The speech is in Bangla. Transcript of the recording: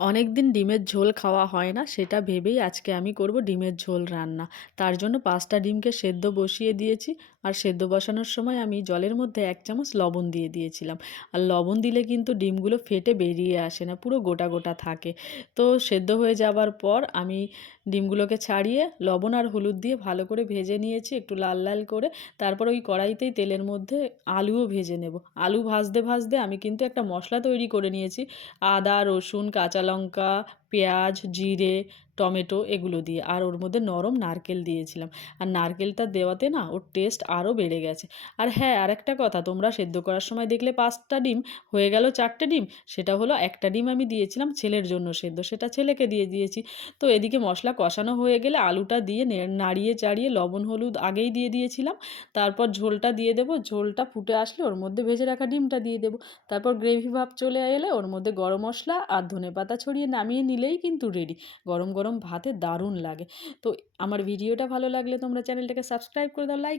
অনেক দিন ডিমের ঝোল খাওয়া হয় না, সেটা ভেবেই আজকে আমি করব ডিমের ঝোল রান্না। তার জন্য ৫টা ডিমকে সেদ্ধ বসিয়ে দিয়েছি। আর সেদ্ধ বসানোর সময় আমি জলের মধ্যে ১ চামচ লবণ দিয়ে দিয়েছিলাম। আর লবণ দিলে কিন্তু ডিমগুলো ফেটে বেরিয়ে আসে না, পুরো গোটা গোটা থাকে। তো সেদ্ধ হয়ে যাবার পর আমি ডিমগুলোকে ছাড়িয়ে লবণ আর হলুদ দিয়ে ভালো করে ভেজে নিয়েছি একটু লাল লাল করে। তারপর ওই কড়াইতেই তেলের মধ্যে আলুও ভেজে নেব। আলু ভাজতে ভাজতে আমি কিন্তু একটা মশলা তৈরি করে নিয়েছি আদা, রসুন, কাঁচা লঙ্কা, পেঁয়াজ, জিরে, টমেটো এগুলো দিয়ে। আর ওর মধ্যে নরম নারকেল দিয়েছিলাম। আর নারকেলটা দেওয়াতে না ওর টেস্ট আরও বেড়ে গেছে। আর হ্যাঁ, আরেকটা কথা, তোমরা সেদ্ধ করার সময় দেখলে ৫টা ডিম হয়ে গেল ৪টে ডিম। সেটা হলো একটা ডিম আমি দিয়েছিলাম ছেলের জন্য সেদ্ধ, সেটা ছেলেকে দিয়ে দিয়েছি। তো এদিকে মশলা কষানো হয়ে গেলে আলুটা দিয়ে নাড়িয়ে চাড়িয়ে লবণ হলুদ আগেই দিয়ে দিয়েছিলাম। তারপর ঝোলটা দিয়ে দেবো। ঝোলটা ফুটে আসলে ওর মধ্যে ভেজে রাখা ডিমটা দিয়ে দেবো। তারপর গ্রেভি ভাব চলে এলে ওর মধ্যে গরম মশলা আর ধনেপাতা ছড়িয়ে নামিয়ে নিলেই কিন্তু রেডি। গরম গরম ভাতে দারুণ লাগে। তো আমার ভিডিওটা ভালো লাগলে তোমরা চ্যানেলটাকে সাবস্ক্রাইব করে দাও, লাইক